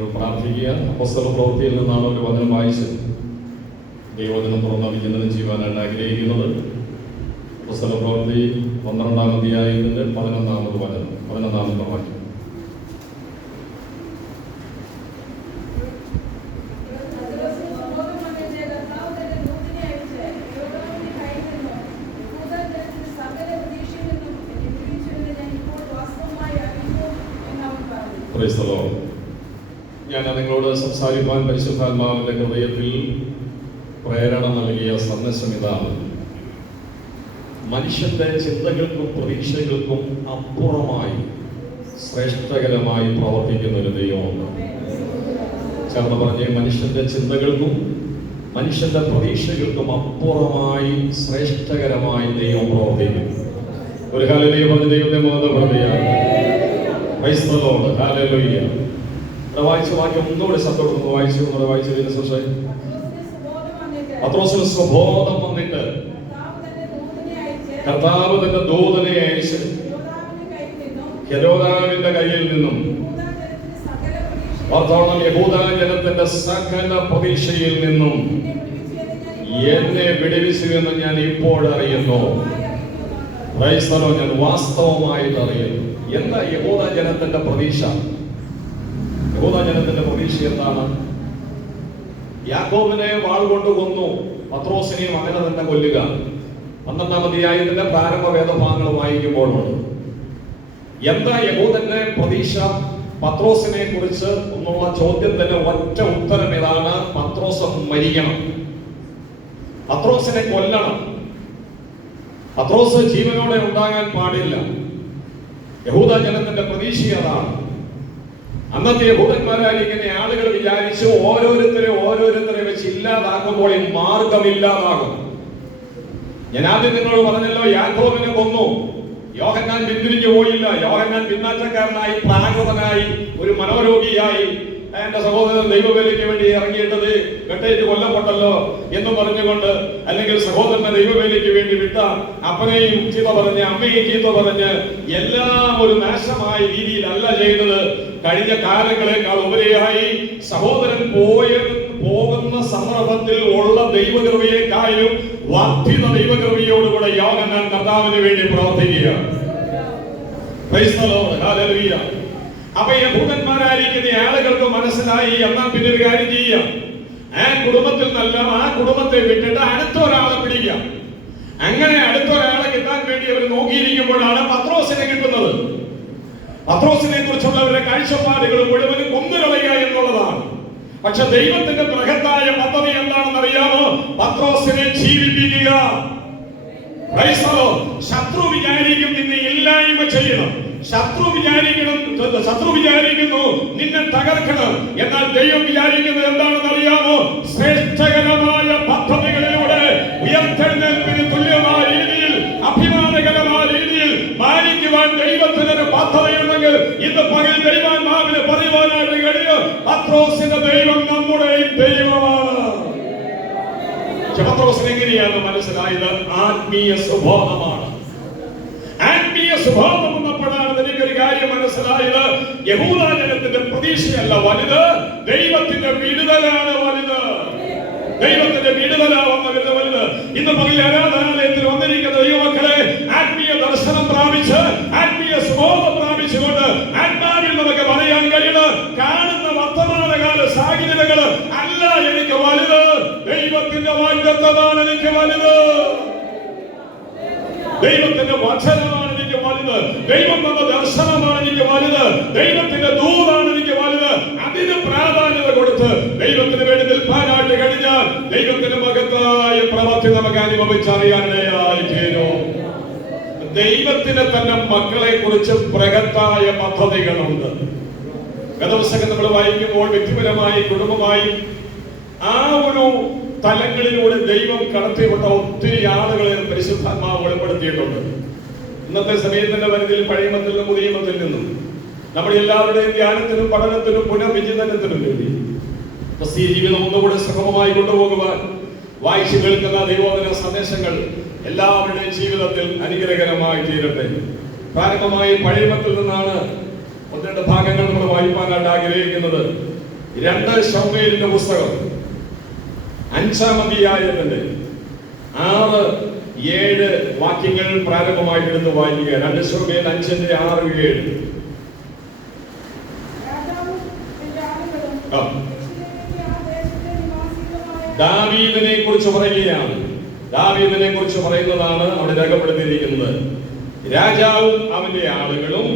നമ്മൾ പ്രാർത്ഥിക്കുക. അപ്പോസ്തല പ്രവൃത്തിയിൽ നിന്നാണ് ഒരു വചനം വായിച്ചത്. ദൈവവചനം തുറന്ന വിചിന്തനം ചെയ്യുവാനാണ് ആഗ്രഹിക്കുന്നത്. അപ്പോസ്തല പ്രവൃത്തി 12-ാം അധ്യായത്തിന്റെ 11-ാമത് വചനം, 11-ാമത്തെ വാക്യം. ഞാൻ നിങ്ങളോട് സംസാരിക്കാൻ പരിശുദ്ധാത്മാവിന്റെ ഹൃദയത്തിൽ പ്രേരണ നൽകിയ സന്ദേശം ഇതാണ്: മനുഷ്യന്റെ ചിന്തകൾക്കും പ്രതീക്ഷകൾക്കും അപ്പുറമായി ശ്രേഷ്ഠകരമായി പ്രവർത്തിക്കുന്ന ഒരു ദൈവമുണ്ട്. ചേർന്ന് പറഞ്ഞേ, മനുഷ്യന്റെ ചിന്തകൾക്കും മനുഷ്യന്റെ പ്രതീക്ഷകൾക്കും അപ്പുറമായി ശ്രേഷ്ഠകരമായി ദൈവം പ്രവർത്തിക്കും. ഒരു ഹല്ലേലൂയ പറഞ്ഞ് ദൈവത്തെ മഹത്വപ്പെടുത്തുകയാണ്. Praise the lord. ഹല്ലേലൂയ. വായിച്ച വാക്യം ഒന്നുകൂടി ശബ്ദത്തോടെ വായിച്ചതിന് ശേഷം പത്രോസിന് സ്വബോധം വന്നിട്ട് കർത്താവ് തന്റെ ദൂതനെ അയച്ച് ഹെരോദാവിന്റെ കയ്യിൽ നിന്നും യഹൂദ ജനത്തിന്റെ സകല പ്രതീക്ഷയിൽ നിന്നും എന്നെ വിടുവിച്ചു എന്ന് ഞാൻ ഇപ്പോഴറിയുന്നു. ഞാൻ വാസ്തവമായിട്ട് അറിയുന്നു. എന്താ യഹൂദ ജനത്തിന്റെ പ്രതീക്ഷ? യഹൂദ ജനത്തിന്റെ പ്രതീക്ഷ എന്താണ്? യാക്കോബിനെ വാൾ കൊണ്ട് കൊന്നു, പത്രോസിനെയും അങ്ങനെ തന്നെ കൊല്ലുക. 12-ാം അധ്യായത്തിന്റെ പ്രാരംഭ വേദഭാഗങ്ങൾ വായിക്കുമ്പോഴുണ്ട്. എന്താ യഹൂദന്റെ പ്രതീക്ഷ പത്രോസിനെ കുറിച്ച് എന്നുള്ള ചോദ്യത്തിന് ഒറ്റ ഉത്തരം ഇതാണ്: പത്രോസ് മരിക്കണം, പത്രോസിനെ കൊല്ലണം, പത്രോസ് ജീവനോടെ ഉണ്ടാകാൻ പാടില്ല. യഹൂദ ജനത്തിന്റെ പ്രതീക്ഷ അതാണ്. അന്നത്തെ യഹൂദന്മാരായിരിക്കുന്ന ആളുകൾ വിചാരിച്ചു ഓരോരുത്തരെ വെച്ച് ഇല്ലാതാക്കുമ്പോൾ ഈ മാർഗമില്ലാതാകും. ഞാൻ ആദ്യം നിങ്ങളോട് പറഞ്ഞല്ലോ, യാക്കോബിനെ കൊന്നു, യോഹന്നാൻ പിന്തിരിഞ്ഞു പോയില്ല. യോഹന്നാൻ പിന്നാറ്റക്കാരനായി, പ്രാകൃതനായി, ഒരു മനോരോഗിയായി എന്റെ സഹോദരൻ ദൈവവേലയ്ക്ക് വേണ്ടി ഇറങ്ങിയിട്ടത് കെട്ടേറ്റ് കൊല്ലപ്പെട്ടല്ലോ എന്ന് പറഞ്ഞുകൊണ്ട്, അല്ലെങ്കിൽ സഹോദരനെ ദൈവവേലയ്ക്ക് വേണ്ടി വിട്ട അപ്പനെയും ചീത്ത പറഞ്ഞ് അമ്മയും ചീത്ത പറഞ്ഞ് എല്ലാം ഒരു നാശമായ രീതിയിലല്ല ചെയ്തത്. കഴിഞ്ഞ കാലങ്ങളെക്കാൾ ഉപരിയായി സഹോദരൻ പോകുന്ന സന്ദർഭത്തിൽ ഉള്ള ദൈവകൃപയെക്കാളും വർദ്ധിത ദൈവകൃപയോടുകൂടെ യോഹന്നാൻ കർത്താവിന് വേണ്ടി പ്രവർത്തിക്കുക. Price the lord. ഹല്ലേലൂയ. അപ്പൊ യഹൂദന്മാരായിരിക്കുന്ന ആളുകൾക്ക് മനസ്സിലായി, എന്നാൽ പിന്നെ ഒരു കാര്യം ചെയ്യാം, ആ കുടുംബത്തിൽ നല്ല ആ കുടുംബത്തെ വിട്ടിട്ട് അടുത്ത ഒരാളെ പിടിക്കാം. അങ്ങനെ അടുത്ത ഒരാളെ കിട്ടാൻ വേണ്ടി അവർ നോക്കിയിരിക്കുമ്പോഴാണ് പത്രോസിനെ കിട്ടുന്നത്. പത്രോസിനെ കുറിച്ചുള്ളവരുടെ കാഴ്ചപ്പാടുകൾ മുഴുവനും കൊന്നുകളയുക എന്നുള്ളതാണ്. പക്ഷെ ദൈവത്തിന്റെ ബൃഹത്തായ പദ്ധതി എന്താണെന്ന് അറിയാമോ? പത്രോസിനെ ജീവിപ്പിക്കുക. ശത്രു വിചാരിക്കും നിന്നെ ഇല്ലായ്മ ചെയ്യണം, ശത്രു വിചാരിക്കുന്നു നിന്നെ തകർക്കണം. എന്നാൽ ദൈവം വിചാരിക്കുന്നത് എന്താണെന്ന് അറിയാമോ? ശ്രേഷ്ഠകരമായ പദ്ധതികളിലൂടെ ഉയർത്തെഴുന്നേൽപ്പിന് തുല്യമായ രീതിയിൽ, അഭിമാനകരമായ രീതിയിൽ മാനിക്കുവാൻ ദൈവത്തിനൊരു പദ്ധതിയുണ്ടെങ്കിൽ ഇന്ന് പകൽ ദൈവാത്മാവിനെ പറയുവാനായിട്ട് കഴിയും: പത്രോസിന്റെ ദൈവം നമ്മുടെയും ദൈവമാണ്. പത്രോസിന് എങ്ങനെയാണ് മനസ്സിലായത്? ആത്മീയ സ്വഭാവമാണ്. ആത്മീയ സ്വഭാവം വന്നപ്പോഴാണ് എനിക്കൊരു കാര്യം മനസ്സിലായത്: യഹൂദ ജനത്തിന്റെ പ്രതീക്ഷയല്ല വലുത്, ദൈവത്തിന്റെ വിടുതലാണ് വലുത്. ദൈവത്തിന്റെ വിടുതലാവുന്ന വലുത്. ഇന്ന് പകൽ ആരാധനാലയത്തിൽ വന്നിരിക്കുന്ന ദൈവമക്കളെ, ആത്മീയ ദർശനം പ്രാപിച്ച്, ആത്മീയ സ്വഭാവം പ്രാപിച്ചുകൊണ്ട് ആത്മാവിൽ നമുക്ക് പറയാൻ കഴിയുന്നത്, കാണുന്ന വർത്തമാനകാല സാഹചര്യങ്ങൾ അല്ല എനിക്ക് വലുത്, ദൈവത്തിന്റെ വാഗ്ദത്തമാണ് എനിക്ക് വലുത്, ദൈവത്തിന്റെ വചനമാണ് എനിക്ക് വലുത്, ദൈവം തന്ന ദർശനമാണ് എനിക്ക് വലുത്, ദൈവത്തിന്റെ ദൂതാണ് എനിക്ക് വലുത്. അതിന് പ്രാധാന്യത കൊടുത്ത് ദൈവത്തിന് വേണ്ടി നിൽപ്പാനായിട്ട് കഴിഞ്ഞാൽ ദൈവത്തിന്റെ മഹത്തായ പ്രവൃത്തി നമുക്ക് അനുഭവിച്ചറിയാനിടയായി തീരും. ദൈവത്തിന് തന്നെ മക്കളെ കുറിച്ച് ബൃഹത്തായ പദ്ധതികളുണ്ട്. വേദപുസ്തകം നമ്മൾ വായിക്കുമ്പോൾ വ്യക്തിപരമായി, കുടുംബമായി ആ ഒരു തലങ്ങളിലൂടെ ദൈവം കടത്തിവിട്ട ഒത്തിരി ആളുകളെ പരിശുദ്ധാത്മാവ് വെളിപ്പെടുത്തിയിട്ടുണ്ട്. ഇന്നത്തെ സമയത്തിന്റെ പരിധിയിൽ പഴയമത്തിൽ നിന്നും പുതിയമത്തിൽ നിന്നും നമ്മുടെ എല്ലാവരുടെയും ധ്യാനത്തിനും പഠനത്തിനും പുനർവിചിന്തനത്തിനും വേണ്ടി ക്രിസ്തീയ ജീവിതം ഒന്നുകൂടെ സുഗമമായി കൊണ്ടുപോകുവാൻ വായിച്ചു കേൾക്കുന്ന ദൈവവചന സന്ദേശങ്ങൾ എല്ലാവരുടെയും ജീവിതത്തിൽ അനുഗ്രഹകരമായി തീരട്ടെ. പ്രാരംഭമായി പഴയമത്തിൽ നിന്നാണ് 1-2 ഭാഗങ്ങൾ നമ്മൾ വായിപ്പാനായിട്ട് ആഗ്രഹിക്കുന്നത്. 2 ശമൂവേലിന്റെ പുസ്തകം 5-ാം അധ്യായത്തിന്റെ 6-7 വാക്യങ്ങൾ പ്രാരംഭമായിട്ട് എടുത്ത് വായിക്കുക. 2 ശമൂവേൽ 5:6-7. ദാവീദിനെ കുറിച്ച് പറയുകയാണ്. ദാവീദിനെ കുറിച്ച് പറയുന്നതാണ് അവിടെ രേഖപ്പെടുത്തിയിരിക്കുന്നത്. രാജാവും അവന്റെ ആളുകളും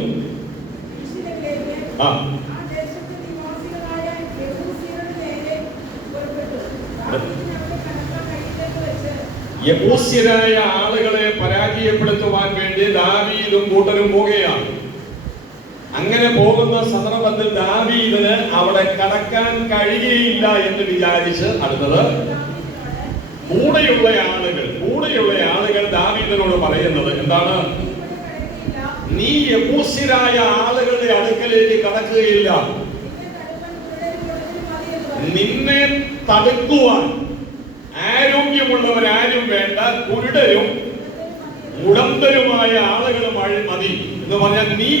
യെബൂസ്യരായ ആളുകളെ പരാജയപ്പെടുത്തുവാൻ വേണ്ടി ദാവീദും കൂട്ടരും പോകുകയാണ്. അങ്ങനെ പോകുന്ന സന്ദർഭത്തിൽ ദാവീദിന് അവിടെ കടക്കാൻ കഴിയുകയില്ല എന്ന് വിചാരിച്ച് അടുത്തത് കൂടെയുള്ള ആളുകൾ ദാവീദിനോട് പറയുന്നത് എന്താണ്? നീ യെബൂസ്യരായ ആളുകളുടെ അടുക്കലേക്ക് കടക്കുകയില്ല. നിന്നെ തടുക്കുവാൻ ആരോഗ്യമുള്ളവരാരും വേണ്ട, കുരുടരും മുടന്തരുമായ ആളുകൾ മതി എന്ന് പറഞ്ഞാൽ നീ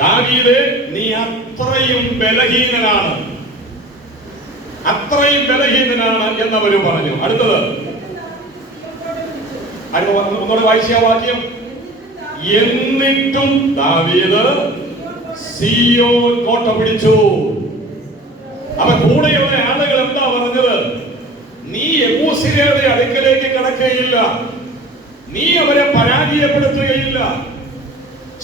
ദാവീദേ, നീ അത്രയും ബലഹീനനാണ് എന്നവര് പറഞ്ഞു. അടുത്തത് ഒന്നുകൂടെ വായിച്ച വാക്യം. എന്നിട്ടും ദാവീദ് സീയോൻ കോട്ട പിടിച്ചു. അവ കൂടെയുള്ള ആളുകൾ എന്താ പറഞ്ഞത്? നീ യെബൂസ്യരുടെ അടുക്കലേക്ക് കടക്കുകയില്ല, നീ അവരെ പരാജയപ്പെടുത്തുകയില്ല.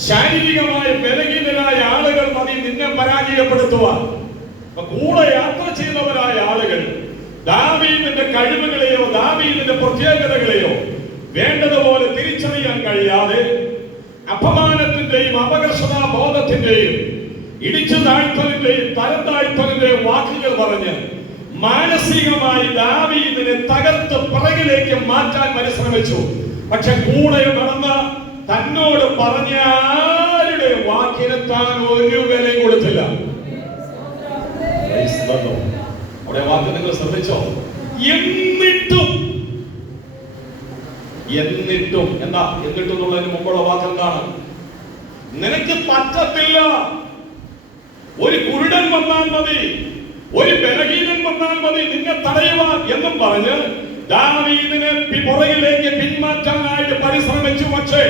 ശാരീരികമായ ബലഹീനരായ ആളുകൾ മതി നിന്നെ പരാജയപ്പെടുത്തുവാൻ. കൂടെ യാത്ര ചെയ്തവരായ ആളുകൾ ദാവീദിന്റെ കഴിവുകളെയോ ദാവീദിന്റെ പ്രത്യേകതകളെയോ വേണ്ടതുപോലെ തിരിച്ചറിയാൻ കഴിയാതെ അപമാനത്തിന്റെയും അപകർഷതാ ബോധത്തിന്റെയും ഇടിച്ചു താഴ്ത്തലിന്റെയും തരം താഴ്ത്തലിന്റെയും വാക്കുകൾ പറഞ്ഞ് മാനസികമായി ദാവീദിനെ തകർത്ത് പിറകിലേക്ക് മാറ്റാൻ പരിശ്രമിച്ചു. പക്ഷെ കൂടെ നടന്ന തന്നോട് പറഞ്ഞ ആരുടെ വാക്കിന് താൻ ഒരു വിലയും കൊടുത്തില്ല. അവിടെ വാക്ക് നിങ്ങൾ ശ്രദ്ധിച്ചോ? എന്നിട്ടും എന്താ? എന്നിട്ടും എന്നുള്ളതിന് മുമ്പുള്ള വാക്ക് എന്താണ്? നിനക്ക് പറ്റത്തില്ല. ഒരു കുരുടൻ വന്നാൽ മതി, ഒരു ബലഹീനൻ വന്നാൽ മതി നിന്നെ തടയുവാൻ എന്നും പറഞ്ഞ് ദാവീദിനെ പുറകിലേക്ക് പിന്മാറ്റാനായിട്ട് പരിശ്രമിച്ചു. പക്ഷേ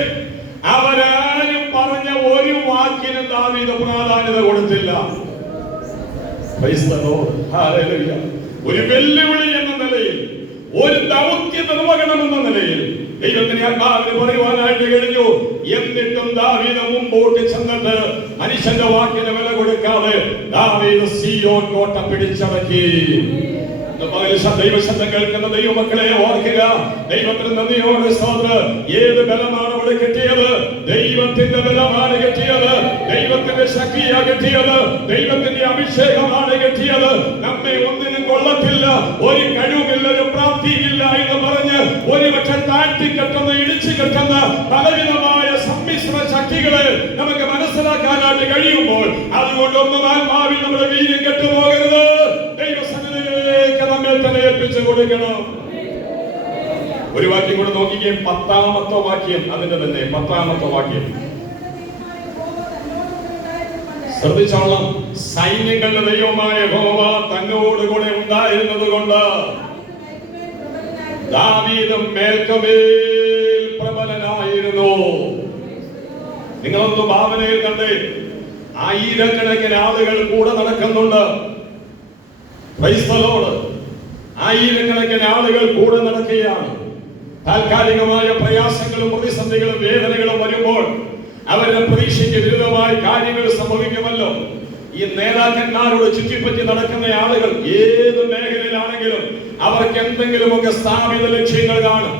അവരാരും പറഞ്ഞ ഒരു വാക്കിന് ദാവീദ് പ്രാധാന്യത കൊടുത്തില്ല. ഒരു വെല്ലുവിളി എന്ന നിലയിൽ, ഒരു ദൗത്യ നിർവഹണം എന്ന നിലയിൽ ദൈവത്തിന് ആത്മാവിന് പറയുവാനായിട്ട് കഴിഞ്ഞു. എന്നിട്ടും ദാവീദ് മുമ്പോട്ട് ചെന്നിട്ട് മനുഷ്യന്റെ വാക്കിന് വില കൊടുക്കാതെ ദാവീദ് സീയോൻ കോട്ട പിടിച്ചടക്കി. ദൈവശബ്ദം കേൾക്കുന്ന ദൈവമക്കളെ ഓർക്കുക, ദൈവത്തിന് നന്ദിയോടെ സ്തോത്രം. ഏത് ബലമാണ് അവിടെ കിട്ടിയത്? ദൈവത്തിന്റെ ബലമാണ് കിട്ടിയത്, ദൈവത്തിന്റെ ശക്തിയാണ് കിട്ടിയത്, ദൈവത്തിന്റെ അഭിഷേകമാണ് കിട്ടിയത്. നമ്മെ ഒന്നിനും കൊള്ളത്തില്ല, ഒരു കഴിവുമില്ല, ഒരു പ്രാപ്തിയില്ല എന്ന് പറഞ്ഞ് ഒരുപക്ഷെ താഴ്ത്തിക്കെട്ടുന്ന ഇടിച്ചു കെട്ടുന്ന പലവിധമായ സമ്മിശ്ര ശക്തികളെ നമുക്ക് മനസ്സിലാക്കാനായിട്ട് കഴിയുമ്പോൾ അതുകൊണ്ടൊന്നും ആത്മാവിൽ നമ്മുടെ വീര്യം കെട്ടുപോകരുത്. നമ്മെ തന്നെ ഏൽപ്പിച്ചു കൊടുക്കണം. ഒരു വാക്യം കൂടെ നോക്കിക്കേ, 10-ാമത്തെ വാക്യം. അതിന്റെ തന്നെ 10-ാമത്തെ വാക്യം ശ്രദ്ധിച്ചോളാം. സൈന്യങ്ങളുടെ ദൈവമായ യഹോവ തന്നോടുകൂടെ ഉണ്ടായിരുന്നത് കൊണ്ട് ദാവീദ് മേൽക്കമേൽ പ്രബലനായിരുന്നു. നിങ്ങളൊന്ന് ഭാവനയിൽ കണ്ടേ, ആയിരക്കണക്കിന് ആളുകൾ കൂടെ നടക്കുന്നുണ്ട്. ആയിരക്കണക്കിന് ആളുകൾ കൂടെ നടക്കുകയാണ്. താൽക്കാലികമായ പ്രയാസങ്ങളും പ്രതിസന്ധികളും വേദനകളും വരുമ്പോൾ അവരുടെ പ്രതീക്ഷയ്ക്ക് വിരുദ്ധമായ കാര്യങ്ങൾ സംഭവിക്കുമല്ലോ. ഈ നേതാക്കന്മാരോട് ചുറ്റിപ്പറ്റി നടക്കുന്ന ആളുകൾ ഏത് മേഖലയിലാണെങ്കിലും അവർക്ക് എന്തെങ്കിലുമൊക്കെ സ്ഥാപിത ലക്ഷ്യങ്ങൾ കാണും.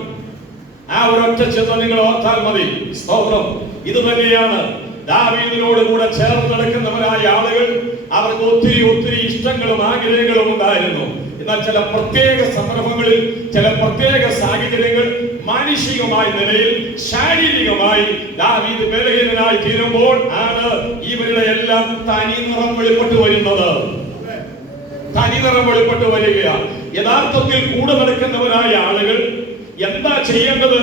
ആ ഒരൊറ്റ ചിന്ത നിങ്ങൾ ഓർത്താൽ മതി. സ്തോത്രം. ഇത് തന്നെയാണ് ദാവീദിനോട് കൂടെ ചേർന്ന് നടക്കുന്നവരായ ആളുകൾ. അവർക്ക് ഒത്തിരി ഇഷ്ടങ്ങളും ആഗ്രഹങ്ങളും ഉണ്ടായിരുന്നു. എന്നാൽ ചില പ്രത്യേക സന്ദർഭങ്ങളിൽ, ചില പ്രത്യേക സാഹചര്യങ്ങൾ, മാനുഷികമായ നിലയിൽ, ശാരീരികമായി ദാവീദ് ബലഹീനനായി തീരുമ്പോൾ ആണ് ഇവരുടെ എല്ലാം തനിനിറം വെളിപ്പെട്ടു വരുന്നത്. തനിനിറം വെളിപ്പെട്ടു വരികയാണ്. യഥാർത്ഥത്തിൽ കൂടെ നടക്കുന്നവരായ ആളുകൾ എന്താ ചെയ്യേണ്ടത്?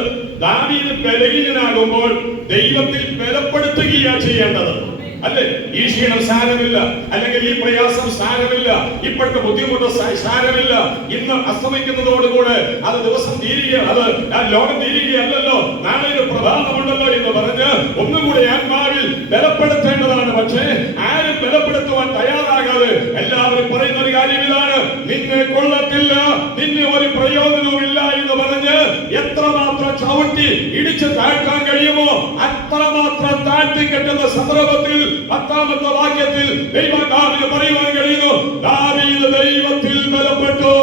ദാവീദ് ബലഹീനനാകുമ്പോൾ ദൈവത്തിൽ ബലപ്പെടുത്തുകയാണ് ചെയ്യേണ്ടത്. അല്ലെ? ഈ ക്ഷീണം സാരമില്ല, അല്ലെങ്കിൽ ഈ പ്രയാസം സാരമില്ല, ഇപ്പോഴത്തെ ബുദ്ധിമുട്ട് സാരമില്ല, ഇന്ന് അസ്തമിക്കുന്നതോടുകൂടെ അത് ദിവസം തീരുക, അത് ലോകം തീരുകയല്ലല്ലോ, നാളെ ഒരു പ്രഭാതമുണ്ടല്ലോ എന്ന് പറഞ്ഞ് ഒന്നുകൂടി ആത്മാവിൽ ബലപ്പെടുത്തേണ്ടതാണ്. പക്ഷേ ആരും ബലപ്പെടുത്തുവാൻ തയ്യാറാകാതെ എല്ലാവരും പറയുന്ന ഒരു കാര്യം ഇതാണ്: നിന്നെ കൊള്ളത്തില്ല, നിന്നെ ഒരു പ്രയോജനവുമില്ല എന്ന് പറഞ്ഞ് എത്രമാത്രം ചവിട്ടി ഇടിച്ച് താഴ്ത്താൻ കഴിയുമോ അത്രമാത്രം താഴ്ത്തി കെട്ടുന്ന സന്ദർഭത്തിൽ 10-ാമത്തെ വാക്യത്തിൽ ദൈവകാവിന് പറയുവാൻ കഴിയുന്നു: ദാവീദ് ദൈവത്തിൽ ബലപ്പെട്ടു.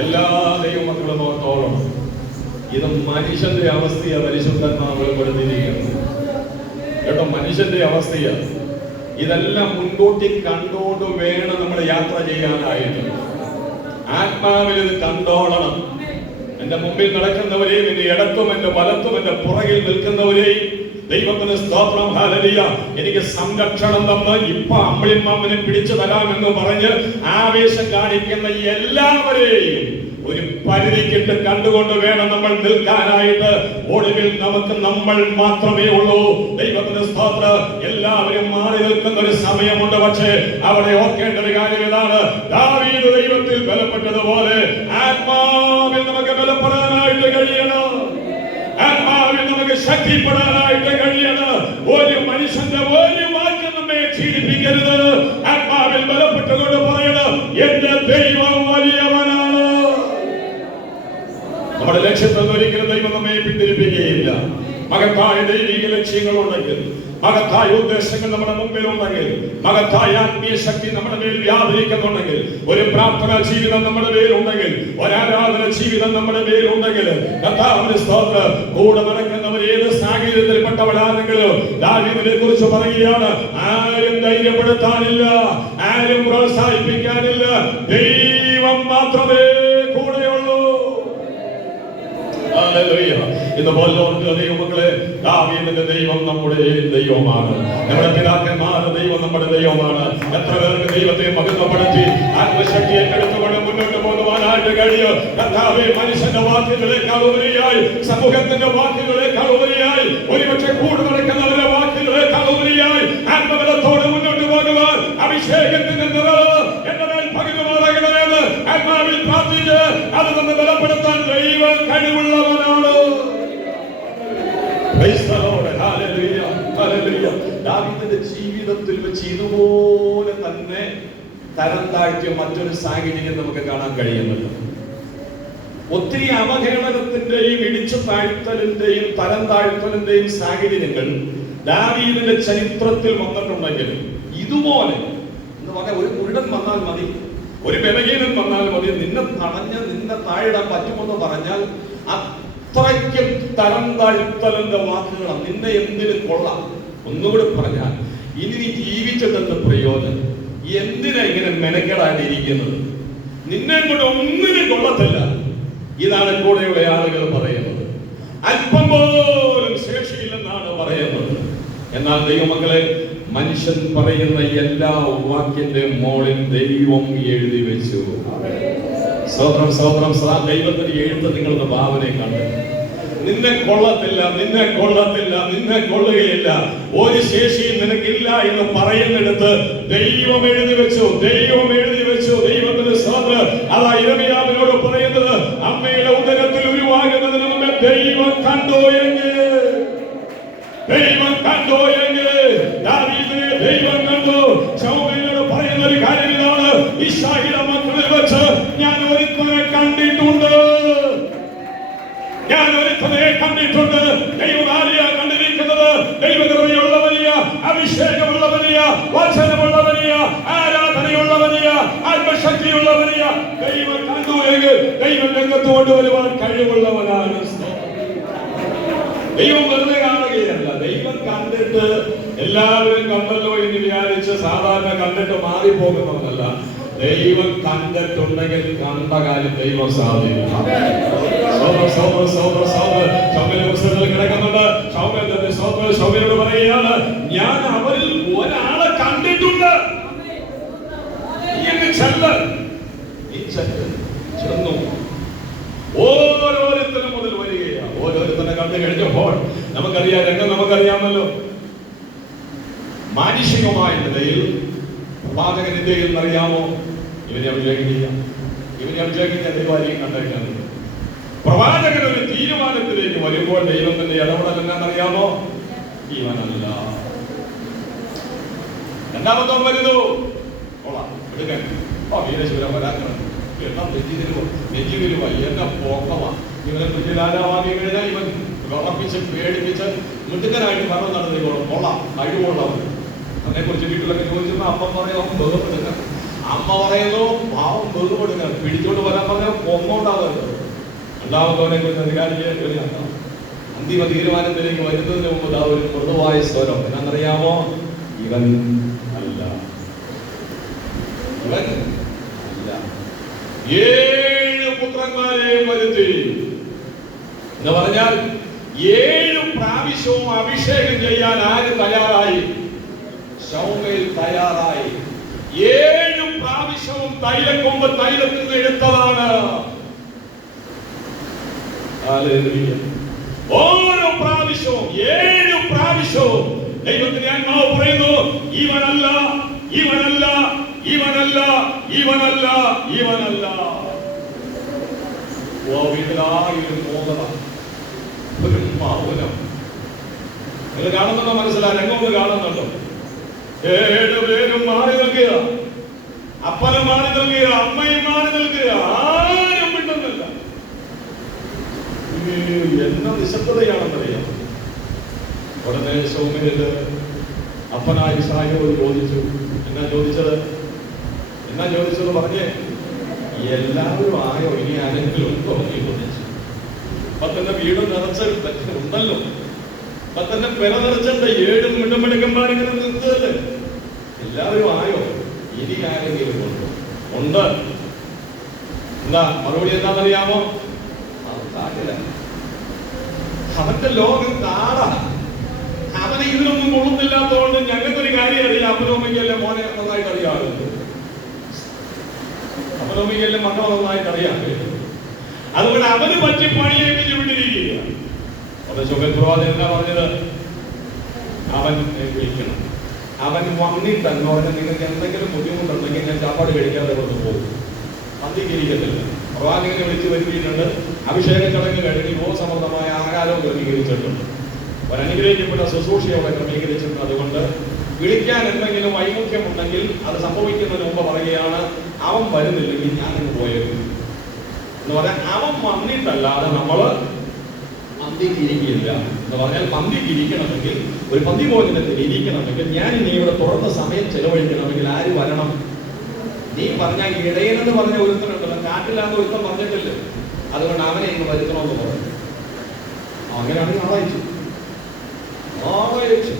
എല്ലാ ദൈവമക്കളും ഓർത്തോളം, ഇത് മനുഷ്യന്റെ അവസ്ഥയെ പരിശുദ്ധന്മാർ വെളിപ്പെടുത്തിയിരിക്കുന്നത് കേട്ടോ. മനുഷ്യന്റെ അവസ്ഥയാണ്. ഇതെല്ലാം മുൻകൂട്ടി കണ്ടുകൊണ്ട് വേണം നമ്മൾ യാത്ര ചെയ്യാനായിട്ട്. ആത്മാവിൽ ഇത് കണ്ടോളണം. എന്റെ മുമ്പിൽ നടക്കുന്നവരെയും എന്റെ ഇടത്തും എന്റെ വലത്തും എന്റെ പുറകിൽ നിൽക്കുന്നവരെയും ദൈവത്തിന് സ്തോത്രം, ഹല്ലേലൂയ, എനിക്ക് സംരക്ഷണം തന്ന് ഇപ്പൊ അമ്പിളിമാമനെ പിടിച്ചു തരാമെന്ന് പറഞ്ഞ് ആവേശം കാണിക്കുന്ന എല്ലാവരെയും ഒരു പരിധിക്കിട്ട് കണ്ടുകൊണ്ട് വേണം നമ്മൾ നിൽക്കാനായിട്ട്. ഒടുവിൽ നമുക്ക് നമ്മൾ മാത്രമേ ഉള്ളൂ. ദൈവത്തിന്റെ സ്തോത്രം. എല്ലാവരും മാറി നിൽക്കുന്ന ഒരു സമയമുണ്ട്. പക്ഷേ അവിടെ ഓർക്കേണ്ട ഒരു കാര്യം ഇതാണ്: ദാവീദ് ദൈവത്തിൽ ബലപ്പെട്ടതുപോലെ ആത്മാവിൽ നമുക്ക് ബലപ്പെടാനായിട്ട് കഴിയണം. ആത്മാവിൽ നമുക്ക് ശക്തിപ്പെടാനായിട്ട് കഴിയണം. ഒരു മനുഷ്യന്റെ ഒരു വാക്യം നമ്മെ ക്ഷീണിപ്പിക്കരുത്. ആത്മാവിൽ ബലപ്പെട്ടുകൊണ്ട് പറയണം: എന്റെ ദൈവം വലിയവനാണ്. നമ്മുടെ ലക്ഷ്യത്തിൽ ഒരിക്കലും ദൈവം നമ്മെ പിന്തിരിപ്പിക്കുകയില്ല. മകത്തായ ദൈവിക ലക്ഷ്യങ്ങളുണ്ടെങ്കിൽ, മകത്തായ ഉദ്ദേശങ്ങൾ നമ്മുടെ മുമ്പിൽ ഉണ്ടെങ്കിൽ, മകത്തായ ആത്മീയ ശക്തി നമ്മുടെ മേൽ വ്യാപരിക്കുന്നുണ്ടെങ്കിൽ, ഒരു പ്രാർത്ഥനാ ജീവിതം നമ്മുടെ മേലുണ്ടെങ്കിൽ, ഒരാരാധന ജീവിതം നമ്മുടെ മേലുണ്ടെങ്കിൽ, കർത്താവിന്റെ സ്തോത്രം. കൂടെ നടക്കുന്നവർ ഏത് സാഹചര്യത്തിൽപ്പെട്ടവരാണെങ്കിലും ദാവീദിനെ കുറിച്ച് പറയുകയാണ്: ആരും ധൈര്യപ്പെടുത്താനില്ല, ആരും പ്രോത്സാഹിപ്പിക്കാനില്ല, ദൈവം മാത്രമേ കൂടെയുള്ളൂ. ഹല്ലേലൂയ. ഇതുപോലെ ദൈവമക്കളെ, ദാവീദിന്റെ ദൈവം നമ്മുടെ ദൈവമാണ്. നമ്മുടെ പിതാക്കന്മാരുടെ ദൈവം നമ്മുടെ ദൈവമാണ്. എത്ര പേർക്ക് ദൈവത്തെ മഹത്വപ്പെടുത്തി ആത്മശക്തിയെ എടുത്തുകൊണ്ട് മുന്നോട്ട് പോകുവാനായിട്ട് കഴിയും. കർത്താവേ, മനുഷ്യന്റെ വാക്കുകളെക്കാൾ ഉപരിയായി, സമൂഹത്തിന്റെ വാക്കുകളെക്കാൾ ഉപരിയായി, ഒരുപക്ഷെ കൂടെ നടക്കുന്നവരുടെ വാക്കുകളെക്കാൾ ഉപരിയായി ആത്മബലത്തോടെ മുന്നോട്ട് പോകുവാൻ അഭിഷേകത്തിന്റെ നിറവ് എന്റെ മേൽ പകരുമാറാകണമെന്ന് ആത്മാവിൽ പ്രാർത്ഥിച്ച് അത് തന്നെ ബലപ്പെടുത്താൻ ദൈവം കഴിവുള്ളവനാണ്. ദാവീദിന്റെ ജീവിതത്തിൽ വെച്ച് ഇതുപോലെ തന്നെ തരം താഴ്ത്തിയ മറ്റൊരു സാഹചര്യം നമുക്ക് കാണാൻ കഴിയുന്നുണ്ട്. ഒത്തിരി അവഹേളനത്തിന്റെയും ഇടിച്ചു താഴ്ത്തലിന്റെയും തരം താഴ്ത്തലിന്റെയും സാഹചര്യങ്ങൾ ദാവീദിന്റെ ചരിത്രത്തിൽ വന്നിട്ടുണ്ടെങ്കിൽ ഇതുപോലെ എന്ന് പറഞ്ഞാൽ ഒരു കുരുടൻ വന്നാൽ മതി, ഒരു ബലഹീനൻ വന്നാൽ മതി, നിന്നെ തടഞ്ഞ് നിന്നെ താഴെടാൻ പറ്റുമെന്ന് പറഞ്ഞാൽ അത്രയ്ക്കും തരം താഴ്ത്തലിന്റെ വാക്കുകളാണ്. നിന്നെ എന്തിനും കൊള്ളാം. ഒന്നുകൂടി പറഞ്ഞാൽ, ഇനി നീ ജീവിച്ചിട്ടെന്ന് പ്രയോജനം, എന്തിനാ ഇങ്ങനെ മെനക്കെടാനിരിക്കുന്നത്, നിന്നെ കൊണ്ട് ഒന്നിനും കൊള്ളത്തില്ല. ഇതാണ് കൂടെയുള്ള ആളുകൾ പറയുന്നത്. അല്പം പോലും ശേഷിയില്ലെന്നാണ് പറയുന്നത്. എന്നാൽ ദൈവമക്കളെ, മനുഷ്യൻ പറയുന്ന എല്ലാ വാക്കിന്റെ മോളിൽ ദൈവം എഴുതി വെച്ചു. സ്തോത്രം, സ്തോത്രം. ദൈവത്തിന്റെ എഴുത്ത് നിങ്ങളുടെ ഭാവനയെ കണ്ടു. നിന്നെ കൊള്ളത്തില്ല, നിന്നെ കൊള്ളത്തില്ല, നിന്നെ കൊള്ളുകയില്ല, ഒരു ശേഷിയും നിനക്കില്ല എന്ന് പറയുന്നിടത്ത് ദൈവം എഴുതി വെച്ചു, ദൈവം എഴുതി വെച്ചു. ദൈവത്തിന്റെ സ്തോത്രം. അതാ യിരെമ്യാവിനോട് പറയുന്നത്: അമ്മയുടെ ഉദരത്തിൽ ഉരുവാകുന്നതിന് മുമ്പേ ദൈവം കണ്ടോ എങ്കിൽ, ദൈവം കണ്ടോ എങ്കിൽ, ദാവീദിനെ ദൈവം കണ്ടു. ശമൂവേലിനോട് പറയുന്ന ഒരു കാര്യം ഇതാണ്: യിശ്ശായിയുടെ മക്കളിൽ വെച്ച് ഞാൻ ഒരുത്തനെ കണ്ടിട്ടുണ്ട്, ഞാൻ ഒരുത്തനെ കണ്ടിട്ടുണ്ട്. ദൈവകാര്യ കണ്ടിരിക്കുന്നത് ദൈവകൃപയുള്ളവനെയ, അഭിഷേകമുള്ളവനെയ, വചനമുള്ളവനെയ, ആരാധനയുള്ളവനെയ, ആത്മശക്തിയുള്ളവനെയ ദൈവം കണ്ടു എങ്കിൽ ദൈവം രംഗത്ത് കൊണ്ടുവരുവാൻ കഴിവുള്ളവനാണ്. ദൈവം വെറുതെ കാണുകയല്ല, ദൈവം കണ്ടിട്ട് എല്ലാവരും കണ്ടല്ലോ എന്ന് വിചാരിച്ച് സാധാരണ കണ്ടിട്ട് മാറിപ്പോകുന്നതല്ല. ദൈവം കണ്ടിട്ടുണ്ടെങ്കിൽ കണ്ട കാര്യം ദൈവം സാധിക്കും. കിടക്കുന്നുണ്ട്. സൗമ്യനോട് പറയുകയാണ്: ഞാൻ അവരിൽ ഒരാളെ കണ്ടിട്ടുണ്ട്. ചെന്നു ഓരോരുത്തരും മുതൽ വരികയാണ്. ഓരോരുത്തരെ കണ്ടു കഴിഞ്ഞപ്പോൾ നമുക്കറിയാം, രംഗം നമുക്കറിയാമല്ലോ. മാനുഷികമായ നിലയിൽ പ്രവാചകൻ എന്ത് ചെയ്യുന്നറിയാമോ? ഇവനെ അഭിഷേകിക്കാം, ഇവനെ അഭിഷേകിക്കാൻ ദൈവാലയം കണ്ടേക്കുന്നത്. പ്രവാചകൻ ഒരു തീരുമാനത്തിലേക്ക് വരുമ്പോൾ ദൈവം തന്നെ ഇടപെടൽ എന്നാണെന്നറിയാമോ? ഇവനല്ല. രണ്ടാമത്തോ വരുന്നു എടുക്കാൻ വീരശൂരം വരാക്കണം. എണ്ണം നെഞ്ചിരുവ എന്നെ പോക്കവാ. ഇവനെ രാജാവാകി കഴിഞ്ഞാൽ ഇവൻ വിറപ്പിച്ച് പേടിപ്പിച്ച് മിടുക്കനായിട്ട് ഭരണം നടത്തിക്കോളും. കൊള്ളാം, കഴിവുള്ളവൻ. അതിനെ കുറിച്ച് വീട്ടിലൊക്കെ ചോദിച്ചപ്പോ അമ്മ പറയും അവൻ ബഹുമെടുക്കാൻ. അമ്മ പറയുന്നു പാവം ബഹുമെടുക്കാൻ. പിടിച്ചോണ്ട് വരാൻ പറഞ്ഞാൽ കൊന്നോണ്ടാവുന്നത്. രണ്ടാമത്തവനെ കുറിച്ച് അധികാരിയെ അന്തിമ തീരുമാനത്തിലേക്ക് വരുന്നതിന് മുമ്പ് ഒരു മൃദുവായ സ്വരം എന്നറിയാമോ? ഇവൻ അല്ല, ഇവൻ അല്ല. 7 പുത്രന്മാരെ വരുത്തി എന്ന് പറഞ്ഞാൽ 7 പ്രാവശ്യവും അഭിഷേകം ചെയ്യാൻ ആര് തയ്യാറായി? ശൗമേൽ തയ്യാറായി. 7 പ്രാവശ്യവും തൈലക്കൊമ്പ് തൈലത്തിൽ നിന്ന് എടുത്തതാണ്. ഓരോ പ്രാവശ്യവും 7 പ്രാവശ്യവും ദൈവത്തിന്റെ ആത്മാവ് പറയുന്നു ഇവനല്ല, ഇവനല്ല, ഇവനല്ല, ഇവനല്ല, ഇവനല്ല. വീട്ടിലായും മോഹത ഒരു മൗനം. നിങ്ങൾ കാണുന്നുണ്ടോ? മനസ്സിലാ രംഗമൊന്ന് കാണുന്നുണ്ടോ? 7 പേരും മാറി നിൽക്കുക, അപ്പനും മാറി നിൽക്കുക, അമ്മയും മാറി നിൽക്കുക, ആരും മിണ്ടുന്നില്ല. എന്ന നിശബ്ദതയാണെന്നറിയാം. ഉടനെ ശൗമേല് അപ്പനായ ഇസ്രായേലോട് ചോദിച്ചു. എന്നാ ചോദിച്ചത് പറഞ്ഞേ? എല്ലാവരും ആയോ? ഇനി ആരെങ്കിലും ഉണ്ടോ? ചോദിച്ചു. പത്തന്റെ വീട് നിറച്ചുണ്ടല്ലോ, പത്തന്റെ പെര നിറച്ചുണ്ട്. 7 മിടുക്കന്മാരിങ്ങനെ നിൽക്കുകയല്ലേ. എല്ലാവരും ആയോ? ഇനി ആരെങ്കിലും ഉണ്ടോ? ഉണ്ട്. എന്താ മറുപടി? എന്താണെന്നറിയാമോ? കാട്ടില്ല. അവന്റെ ലോകം കാടാ. അവനെ ഇതിലൊന്നും കൊള്ളുന്നില്ലാത്തതുകൊണ്ട് ഞങ്ങൾക്കൊരു കാര്യം അറിയാം. അപ്പനോമിക്കല്ലേ മോനെ നന്നായിട്ട് അറിയാറുണ്ട്. അപ്പനോമിക്കല്ലേ മക്കളെ നന്നായിട്ട് അറിയാം. അതുകൊണ്ട് അവന് പറ്റി പണിയേപ്പിച്ച് വിട്ടിരിക്കുക. അവിടെ ശോഭൻ പ്രവാചകൻ എന്താ പറഞ്ഞത്? അവൻ വിളിക്കണം. അവൻ വന്നിട്ടല്ല പറഞ്ഞാൽ നിങ്ങൾക്ക് എന്തെങ്കിലും ബുദ്ധിമുട്ടുണ്ടെങ്കിൽ ഞാൻ ചാപ്പാട് കഴിക്കാതെ കൊണ്ട് പോകും. അന്തികരിക്കത്തില്ല. പ്രവാചകനെ വിളിച്ചു വരുത്തിയിട്ടുണ്ട്. അഭിഷേക ചടങ്ങ് കഴിഞ്ഞ് സമൃദ്ധമായ ആഹാരവും ക്രമീകരിച്ചിട്ടുണ്ട്. ഒരനുഗ്രഹിക്കപ്പെട്ട ശുശ്രൂഷ അവിടെ ക്രമീകരിച്ചിട്ടുണ്ട്. അതുകൊണ്ട് വിളിക്കാൻ എന്തെങ്കിലും വൈമുഖ്യമുണ്ടെങ്കിൽ അത് സംഭവിക്കുന്നതിന് മുമ്പ് പറയുകയാണ് അവൻ വരുന്നില്ലെങ്കിൽ ഞാനങ്ങ് പോയത് എന്ന് പറഞ്ഞാൽ അവൻ വന്നിട്ടല്ലാതെ നമ്മൾ പന്തിക്കിരിക്കില്ല എന്ന് പറഞ്ഞാൽ പന്തിക്കിരിക്കണമെങ്കിൽ ഒരു പന്തി ഭോജനത്തിൽ ഇരിക്കണമെങ്കിൽ ഞാൻ ഇനി ഇവിടെ തുറന്ന സമയം ചെലവഴിക്കണമെങ്കിൽ ആര് വരണം? നീ പറഞ്ഞാൽ ഇടയനെന്ന് പറഞ്ഞ ഒരുത്തനുണ്ടല്ലോ, കാട്ടില്ലാന്ന് ഒരുത്തൻ പറഞ്ഞിട്ടില്ല. അതുകൊണ്ട് അവനെ ഇന്ന് വരുത്തണമെന്ന് പറഞ്ഞു. അങ്ങനെയാണെങ്കിൽ ആളയച്ചു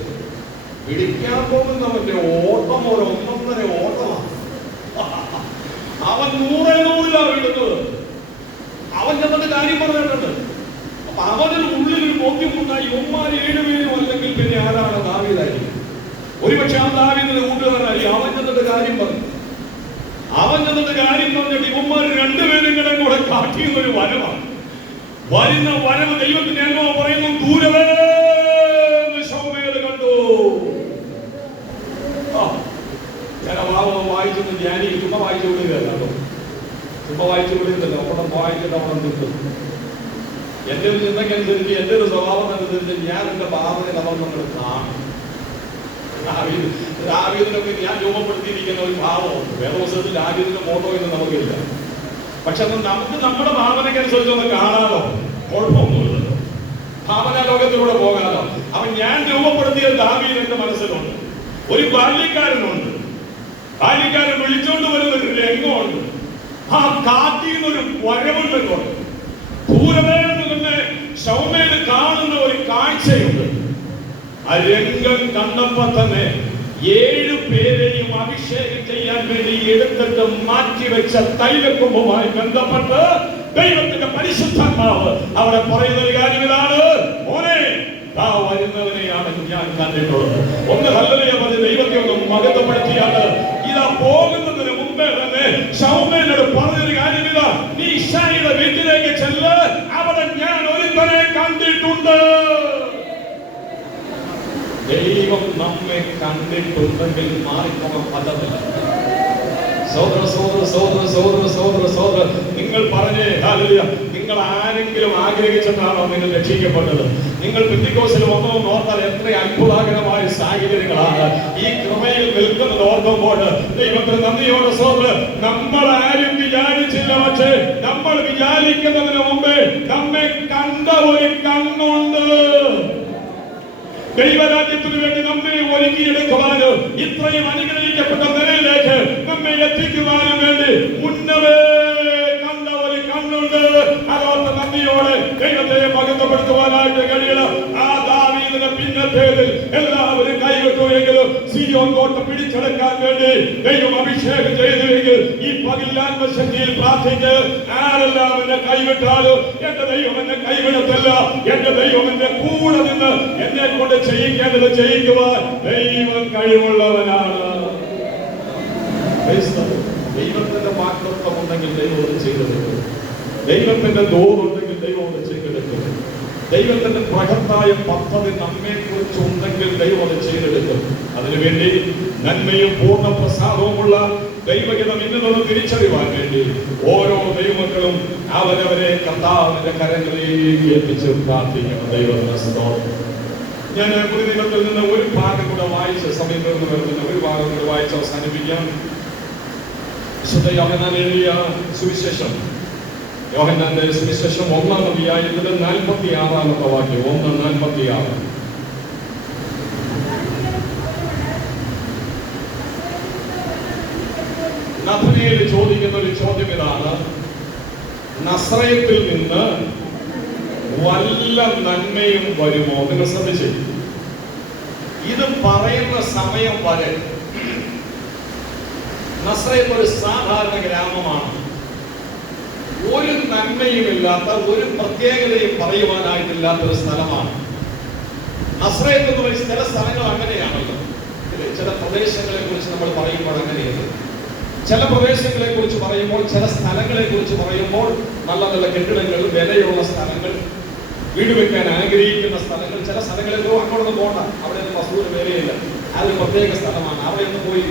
പിടിക്കാൻ പോകുന്നവന്റെ ഓട്ടം ഒരു 1.5 ഓട്ടമാണ്. അവൻ 100 എടുത്തത്. അവൻ ചെന്നിട്ട് കാര്യം പറഞ്ഞിട്ടുണ്ട്. അപ്പൊ അവനൊരു ഉള്ളിലൊരു ബോധ്യമുണ്ടായി. 7 പേരും അല്ലെങ്കിൽ പിന്നെ ആരാണ്? ദാവീദായിരിക്കും. ഒരുപക്ഷെ ആ ദാവീദിന്റെ കൂട്ടുകാരനായി. അവൻ ചെന്നിട്ട് കാര്യം പറഞ്ഞു. പറഞ്ഞിട്ട് ഇവന്മാർ 2 പേരും കൂടെ കാട്ടിയെന്നൊരു വരവാണ്. വരുന്ന വരവ് ദൈവത്തിന്റെ അനുഭവം പറയുന്നു. ദൂരവേ ശൗമേല് കണ്ടു. ചില ഭാവം വായിച്ചൊന്ന് ധ്യാനിക്കും. ചുമ്മാ വായിച്ചു വിടുകയല്ലോ. ചുമ്മാ വായിച്ചു വിടുകയല്ലോ. അവിടെ വായിച്ചിട്ട് അവിടെ നിൽക്കും. എന്റെ ഒരു ചിന്തക്കനുസരിച്ച്, എന്റെ ഒരു സ്വഭാവം അനുസരിച്ച് ഞാൻ എന്റെ ഭാവനെ നമ്മൾ കാണും. ദാവീദിനൊക്കെ ഞാൻ രൂപപ്പെടുത്തിയിരിക്കുന്ന ഒരു ഭാവമുണ്ട്. വേദപുസ്തകത്തിൽ ദാവീദിന്റെ ഫോട്ടോ എന്ന് നമുക്കില്ല. പക്ഷെ നമുക്ക് നമ്മുടെ ഭാവനയ്ക്കനുസരിച്ച് ഒന്ന് കാണാമോ? കുഴപ്പമൊന്നുമില്ലല്ലോ. ഭാവന ലോകത്തിലൂടെ പോകാമോ? അവൻ ഞാൻ രൂപപ്പെടുത്തിയ ദാവീദ് എന്റെ മനസ്സിലുണ്ട്. ഒരു ബാല്യക്കാരനുണ്ട്. ബാല്യക്കാരൻ വിളിച്ചോണ്ട് വരുന്ന ഒരു രംഗമുണ്ട്. ആ കാട്ടിന്നൊരു വരവുണ്ടല്ലോ. ദൂരമേ നിന്ന് ശൗമേല് കാണുന്ന ഒരു കാഴ്ചയുണ്ട്. ആ രംഗം കണ്ടപ്പോ തന്നെ 7 പേരെയും അഭിഷേകം ചെയ്യാൻ വേണ്ടി എടുത്തിട്ട് മാറ്റിവെച്ച തൈലക്കൊമ്പുമായി ബന്ധപ്പെട്ട് ദൈവത്തിന്റെ പരിശുദ്ധാത്മാവ് അവിടെ പറയുന്ന ഒരു കാര്യം ഇതാണ്. മോനെ, വരുന്നവനെയാണ് ഞാൻ കണ്ടിട്ടുള്ളത്. ഒന്ന് ഹല്ലേലൂയ പറഞ്ഞ് ദൈവത്തെ ഒന്ന് മഹത്വപ്പെടുത്തിയാണ്. ഇതാ പോകുന്നതിന് മുമ്പേ തന്നെ ശൗമേലിനോട് പറഞ്ഞൊരു കാര്യം ഇതാ. നീ ഇശ്ശായിയുടെ വീട്ടിലേക്ക് ചെല്ല്, അവിടെ ഞാൻ ഒരുത്തനെ കണ്ടിട്ടുണ്ട്. ദൈവം നമ്മെ കണ്ടിട്ടുണ്ടെങ്കിൽ മാറിപ്പോകാൻ പറ്റത്തില്ല. സഹോദര സഹോദര സഹോദര സഹോദര സഹോദര സഹോദര, നിങ്ങൾ പറഞ്ഞേ ഹല്ലേലൂയ. നിങ്ങൾ ആരെങ്കിലും ആഗ്രഹിച്ചിട്ടാണോ നിങ്ങൾ രക്ഷിക്കപ്പെട്ടത്? നിങ്ങൾ പെന്തിക്കോസിൽ വന്നോ ഓർത്താൽ എത്ര അത്ഭുതകരമായ സാഹചര്യങ്ങളാണ് ഈ കൃപയിൽ നിൽക്കുന്നത് ഓർക്കുമ്പോൾ ദൈവത്തിന് നന്ദിയോടെ സഹോദര. നമ്മൾ ആരും വിചാരിച്ചില്ല, പക്ഷേ നമ്മൾ വിചാരിക്കുന്നതിന് മുമ്പേ നമ്മെ കണ്ട ഒരു കണ്ണുണ്ട്. ദൈവരാജ്യത്തിന് വേണ്ടി നമ്മെ ഒരുക്കിയെടുക്കുവാനും ഇത്രയും അനുഗ്രഹിക്കപ്പെട്ട നിലയിലേക്ക് നമ്മെ എത്തിക്കുവാനും വേണ്ടി മുന്നമേ കണ്ട ഒരു കണ്ണുണ്ട്. അതോർത്ത് നന്ദിയോടെ ദൈവത്തെ മഹത്വപ്പെടുത്തുവാനായിട്ട് കഴിയണം. ആ ദാവീദിന്റെ പിന്നത്തേതിൽ എല്ലാവരും കൈവിട്ടുവെങ്കിലും സീയോൻ കോട്ട പിടിച്ചെടുക്കാൻ വേണ്ടി ദൈവം അഭിഷേകം ചെയ്തുവെങ്കിൽ ഈ പകലാത്മശക്തിയിൽ പ്രാർത്ഥിച്ച് ആരെല്ലാം എന്നെ കൈവിട്ടാലും എന്റെ ദൈവം എന്നെ കൈവിടത്തില്ല. എന്റെ ദൈവം എന്റെ കൂടെ നിന്ന് എന്നെ കൊണ്ട് ചെയ്യിക്കേണ്ടത് ചെയ്യിക്കുവാൻ ദൈവം കഴിവുള്ളവനാണ്. ദൈവത്തിന്റെ വാഗ്ദത്തം ഉണ്ടെങ്കിൽ ദൈവം അത് ചെയ്തെടുക്കും. ദൈവത്തിന്റെ ദൂതുണ്ടെങ്കിൽ ദൈവം അത് ചെയ്തെടുക്കും. ദൈവത്തിന്റെ ബൃഹത്തായ പദ്ധതി നമ്മെ കുറിച്ച് ഉണ്ടെങ്കിൽ ദൈവം അത് ചെയ്തെടുക്കും. അതിനുവേണ്ടി നന്മയും പൂർണ്ണ പ്രസാദവുമുള്ള ദൈവഹിതം ഇന്നതൊന്ന് തിരിച്ചറിയുവാൻ വേണ്ടി ഓരോ ദൈവമക്കളും അവരവരെ കർത്താവിന്റെ കരങ്ങളിലേക്ക് എത്തിച്ച് പ്രാർത്ഥിക്കണം. ദൈവത്തിന്റെ സ്തോത്രം. ഞാൻ പുതിയ നിയമത്തിൽ നിന്ന് ഒരു ഭാഗം കൂടെ വായിച്ച് സമയം തീർന്നു വരുന്ന ഒരു ഭാഗം കൂടെ വായിച്ച് അവസാനിപ്പിക്കാം. വിശുദ്ധ യോഹന്നാൻ എഴുതിയ സുവിശേഷം, യോഹന്നാന്റെ സുവിശേഷം 1-ാം അധ്യായത്തിലെ 46-ാമത്തെ വാക്യം. 1:46. നഥനയേൽ ചോദിക്കുന്ന ഒരു ചോദ്യം ഇതാണ്: നസ്രയത്തിൽ നിന്ന് വല്ല നന്മയും വരുമോ? നിങ്ങൾ ശ്രദ്ധിച്ചു, ഇത് പറയുന്ന സമയം വരെ നസ്രയത്ത് ഒരു സാധാരണ ഗ്രാമമാണ്. ഒരു നന്മയുമില്ലാത്ത, ഒരു പ്രത്യേകതയും പറയുവാനായിട്ടില്ലാത്ത ഒരു സ്ഥലമാണ് നസ്രയത്ത് എന്ന് പറയുന്ന. ചില സ്ഥലങ്ങൾ അങ്ങനെയാണല്ലോ, ചില പ്രദേശങ്ങളെ കുറിച്ച് നമ്മൾ പറയുമ്പോൾ അങ്ങനെയാണ്. ചില പ്രദേശങ്ങളെ കുറിച്ച് പറയുമ്പോൾ, ചില സ്ഥലങ്ങളെ കുറിച്ച് പറയുമ്പോൾ നല്ല നല്ല കെട്ടിടങ്ങൾ, വിലയുള്ള സ്ഥലങ്ങൾ, വീട് വെക്കാൻ ആഗ്രഹിക്കുന്ന സ്ഥലങ്ങൾ. ചില സ്ഥലങ്ങളിൽ അങ്ങോട്ടൊന്നും പോകണ്ട, അവിടെ ഒന്നും വസ്തുവിന് വിലയില്ല, അത് പ്രത്യേക സ്ഥലമാണ്. അവിടെ ഒന്ന് പോയി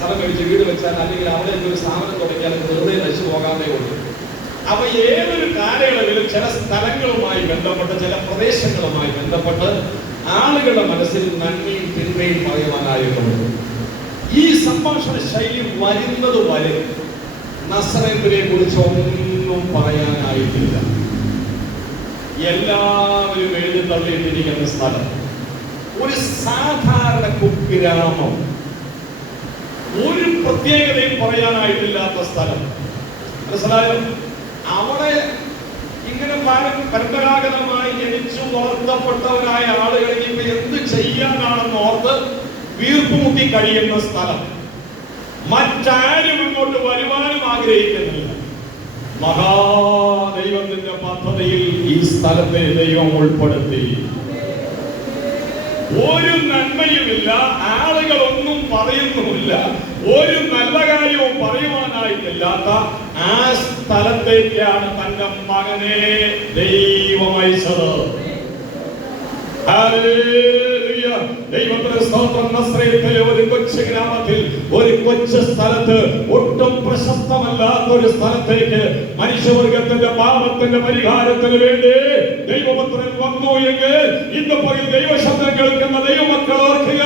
സ്ഥലം കഴിച്ച് വീട് വെച്ചാൽ, അല്ലെങ്കിൽ അവിടെ ഒരു സ്ഥാപനം തുടങ്ങിയാൽ വെറുതെ നശിച്ചു പോകാതെ ഉള്ളൂ. അപ്പൊ ഏതൊരു കാലയളവിലും ചില സ്ഥലങ്ങളുമായി ബന്ധപ്പെട്ട്, ചില പ്രദേശങ്ങളുമായി ബന്ധപ്പെട്ട് ആളുകളുടെ മനസ്സിൽ നന്മയും തിന്മയും പറയുവാനായിട്ടുണ്ട്. ഈ സംഭാഷണ ശൈലി വരുന്നത് വരെ നസ്രയത്തിനെ കുറിച്ച് ഒന്നും പറയാനായിട്ടില്ല. എല്ലാവരും എഴുതി തള്ളിയിട്ടിരിക്കുന്ന സ്ഥലം, ഒരു സാധാരണ കുഗ്രാമം, ഒരു പ്രത്യേകതയും പറയാനായിട്ടില്ലാത്ത സ്ഥലം. മനസ്സിലായോ? അവിടെ ഇങ്ങനെ പരമ്പരാഗതമായി ജനിച്ചു വളർത്തപ്പെട്ടവരായ ആളുകൾ ഇപ്പൊ എന്ത് ചെയ്യാനാണെന്ന് ഓർത്ത് വീർപ്പുമുട്ടി കഴിയുന്ന സ്ഥലം. മറ്റാരും ഇങ്ങോട്ട് വരുവാനും ആഗ്രഹിക്കുന്നില്ല. മഹാദൈവത്തിന്റെ പദ്ധതിയിൽ ഈ സ്ഥലത്തെ ദൈവം ഉൾപ്പെടുത്തി. ഒരു നന്മയുമില്ല, ആളുകളൊന്നും പറയുന്നുമില്ല, ഒരു നല്ല കാര്യവും പറയുവാനായിട്ടില്ലാത്ത ആ സ്ഥലത്തേക്കാണ് തന്റെ മകനെ ദൈവം അയച്ചത്. ദൈവത്തിന്റെ സ്തോത്രം. നസ്രയത്തിലെ ഒരു കൊച്ചു ഗ്രാമത്തിൽ, ഒരു കൊച്ചു സ്ഥലത്ത്, ഒട്ടും പ്രശസ്തമല്ലാത്ത ഒരു സ്ഥലത്തേക്ക് മനുഷ്യവർഗത്തിന്റെ പാപത്തിന്റെ പരിഹാരത്തിന് വേണ്ടി ദൈവപുത്രൻ വന്നു എങ്കിൽ ഇന്ന് പകൽ ദൈവശബ്ദം കേൾക്കുന്ന ദൈവമക്കൾ ഓർക്കുക,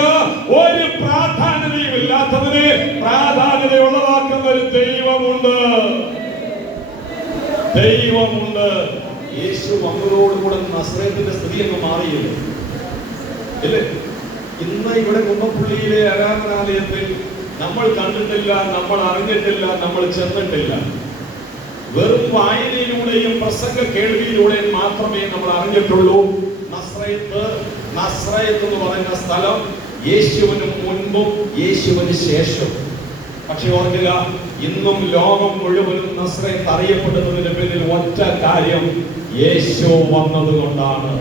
ഒരു പ്രാധാന്യതയും ഇല്ലാത്തതിന് പ്രാധാന്യത ഉള്ളതാക്കുന്ന ഒരു ദൈവമുണ്ട്. ദൈവമുണ്ട്. യേശു വന്നതോടുകൂടെ നസ്രയത്തിന്റെ സ്ഥിതി എന്ന് മാറിയില്ല, ഇല്ലേ? ഇന്ന് ഇവിടെ കുന്നപ്പുള്ളിയിലെ ആരാധനാലയത്തിൽ നമ്മൾ കണ്ടിട്ടില്ല, നമ്മൾ അറിഞ്ഞിട്ടില്ല, നമ്മൾ ചെന്നിട്ടില്ല. വെറും വായനയിലൂടെയും പ്രസംഗ കേൾവിയിലൂടെയും മാത്രമേ നമ്മൾ അറിഞ്ഞിട്ടുള്ളൂ. നസ്രയത്ത് എന്ന് പറയുന്ന സ്ഥലം യേശുവിന് മുൻപും യേശുവിന് ശേഷം. പക്ഷെ ഓർക്കുക, ഇന്നും ലോകം മുഴുവനും നസ്രയത്ത് അറിയപ്പെടുന്നതിന് പിന്നിൽ ഒറ്റ കാര്യം: യേശു വന്നതുകൊണ്ടാണ്.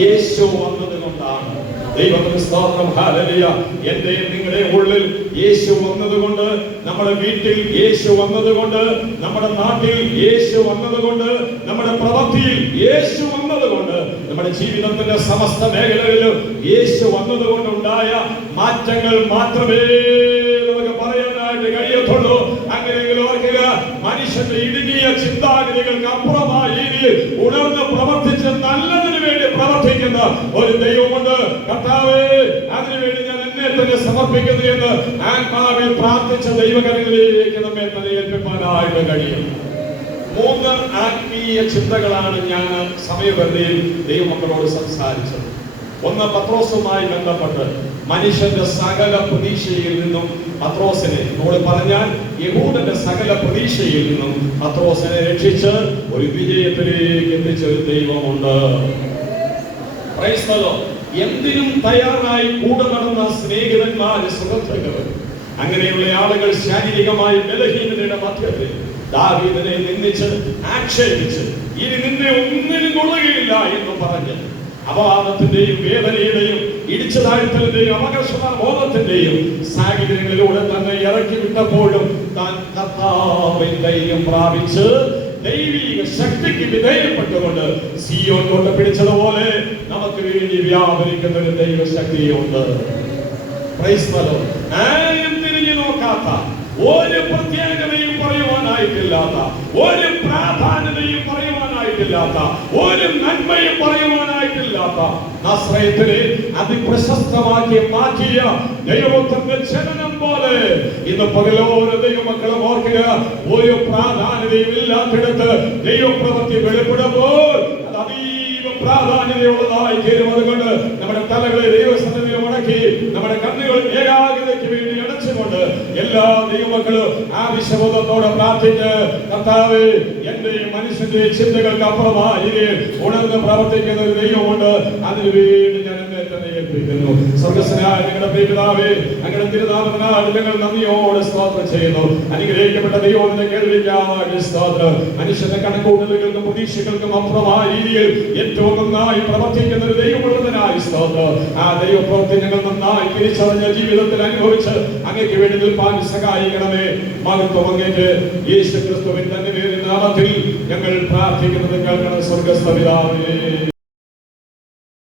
യേശു വന്നതുകൊണ്ടാണ്. ദൈവത്തിന് സ്തോത്രം. ഹല്ലേലൂയ. എന്റെ നിങ്ങളുടെ ഉള്ളിൽ യേശു വന്നതുകൊണ്ട്, നമ്മുടെ വീട്ടിൽ യേശു വന്നതുകൊണ്ട്, നമ്മുടെ നാട്ടിൽ യേശു വന്നതുകൊണ്ട്, നമ്മുടെ പ്രവൃത്തിയിൽ യേശു വന്നതുകൊണ്ട് നമ്മുടെ ജീവിതത്തിന്റെ സമസ്ത മേഖലകളിലും യേശു വന്നതുകൊണ്ടുണ്ടായ മാറ്റങ്ങൾ മാത്രമേ നമുക്ക് പറയാനായിട്ട് കഴിയത്തുള്ളൂ. അങ്ങനെയെങ്കിലും ഓർക്കുക, മനുഷ്യന്റെ ഇടുങ്ങിയ ചിന്താഗതികൾക്ക് അപ്പുറമായ രീതിയിൽ ഉണർന്ന് പ്രവർത്തിച്ച് നല്ലതിനു വേണ്ടി പ്രവർത്തിക്കുന്ന ഒരു ദൈവമുണ്ട്. കർത്താവേ, അതിനുവേണ്ടി ഞാൻ എന്നെ തന്നെ സമർപ്പിക്കുന്നു എന്ന് ആത്മാവിൽ പ്രാർത്ഥിച്ച ദൈവകരങ്ങളിലേക്ക് നമ്മെ തന്നെ ഏൽപ്പിക്കാനായിട്ട് കഴിയും. 3 ആത്മീയ ചിന്തകളാണ് ഞാൻ സമയപരിധിയിൽ ദൈവമക്കളോട് സംസാരിച്ചത്. ഒന്ന്, പത്രോസുമായി ബന്ധപ്പെട്ട് മനുഷ്യന്റെ സകല പ്രതീക്ഷയിൽ നിന്നും പത്രോസിനെ, നമ്മൾ പറഞ്ഞാൽ യഹൂദന്റെ സകല പ്രതീക്ഷയിൽ നിന്നും പത്രോസിനെ രക്ഷിച്ച് ഒരു വിജയത്തിലേക്ക് എത്തിച്ച ഒരു ദൈവമുണ്ട്. Price the Lord. എന്തിനും തയ്യാറായി കൂടെ നടന്ന സ്നേഹിതന്മാര്, സുഹൃത്തുക്കൾ, അങ്ങനെയുള്ള ആളുകൾ ശാരീരികമായി ബലഹീനതയുടെ മധ്യത്തിൽ ദാവീദിനെ നിന്ദിച്ച് ആക്ഷേപിച്ച് ഇനി നിന്നെ ഒന്നിനും കൊള്ളുകയില്ല എന്ന് പറഞ്ഞ് അപവാദത്തിന്റെയും വേദനയുടെയും ഇടിച്ചു താഴ്ത്തലിന്റെയും അപകർഷബോധത്തിന്റെയും സാഹചര്യങ്ങളിലൂടെ തന്നെ ഇറക്കി വിട്ടപ്പോഴും താൻ കർത്താവിൽ ധൈര്യം പ്രാപിച്ച് ദൈവിക ശക്തിക്ക് വിധേയപ്പെട്ടുകൊണ്ട് സിയോൻ കൊണ്ട് പിടിച്ചതുപോലെ നമുക്ക് വേണ്ടി വ്യാപരിക്കുന്ന ഒരു ദൈവശക്തിയുണ്ട്. Price the Lord. ആരും തിരിഞ്ഞു നോക്കാത്ത, ഒരു പ്രത്യേകതയും പറയുവാനായിട്ടില്ലാത്ത, ഒരു പ്രാധാന്യതയും പറയുവാനായിട്ടില്ലാത്ത, ഒരു നന്മയും പറയുവാനായിട്ടില്ലാത്ത നസ്രയത്തിനെ അതിപ്രശസ്തമാക്കി മാറ്റിയ ദൈവത്തിന്റെ ജനനം പോലെ ഇന്ന് പകലോര ദൈവമക്കളും ഓർക്കുക, ഒരു പ്രാധാന്യതയും ഇല്ലാത്തിടത്ത് ദൈവപ്രവൃത്തി വെളിപ്പെടുമ്പോൾ അത് അതീവ പ്രാധാന്യതയുള്ളതായി തീരും. അതുകൊണ്ട് നമ്മുടെ തലകളെ ദൈവസന്നിധിയിൽ മടക്കി നമ്മുടെ കണ്ണുകൾ ഏകാഗ്രതയ്ക്ക് വേണ്ടി അടച്ചുകൊണ്ട് എല്ലാ ദൈവമക്കളും ആവശ്യബോധത്തോടെ പ്രാർത്ഥിച്ച്, കർത്താവേ, എന്റെ മനുഷ്യന്റെ ചിന്തകൾക്ക് അപ്പുറമായി ഉണർന്ന് പ്രവർത്തിക്കുന്ന ഒരു ദൈവമുണ്ട്. അതിനുവേണ്ടി ഞാൻ എന്നെ തന്നെ ഏൽപ്പിക്കുന്നു. സ്വർഗ്ഗസ്ഥനായ ഞങ്ങളുടെ പ്രിയപിതാവേ, അങ്ങയുടെ തിരുനാമത്തിനായി ഞങ്ങൾ നന്ദിയോടെ സ്തോത്രം ചെയ്യുന്നു. അനുഗ്രഹിക്കപ്പെട്ട ദൈവത്തിന്റെ കേൾവിക്കായി സ്തോത്രം. മനുഷ്യന്റെ കണക്കൂട്ടലുകൾക്കും പ്രതീക്ഷകൾക്കും അപ്പുറമായ രീതിയിൽ ഏറ്റവും നന്നായി പ്രവർത്തിക്കുന്ന ഒരു ദൈവമുള്ളതിനായി സ്തോത്രം. ആ ദൈവപ്രവൃത്തി ഞങ്ങൾ നന്നായി തിരിച്ചറിഞ്ഞ ജീവിതത്തിൽ അനുഭവിച്ച് അങ്ങേക്ക് വേണ്ടി നിൽപ്പാൻ സഹായിക്കണമേ. മഹത്വം അങ്ങേക്ക്. യേശു ക്രിസ്തുവിൻ തന്നെ നാമത്തിൽ ഞങ്ങൾ പ്രാർത്ഥിക്കുന്നത് കേൾക്കണം. സ്വർഗ്ഗസ്ഥ പിതാവേ.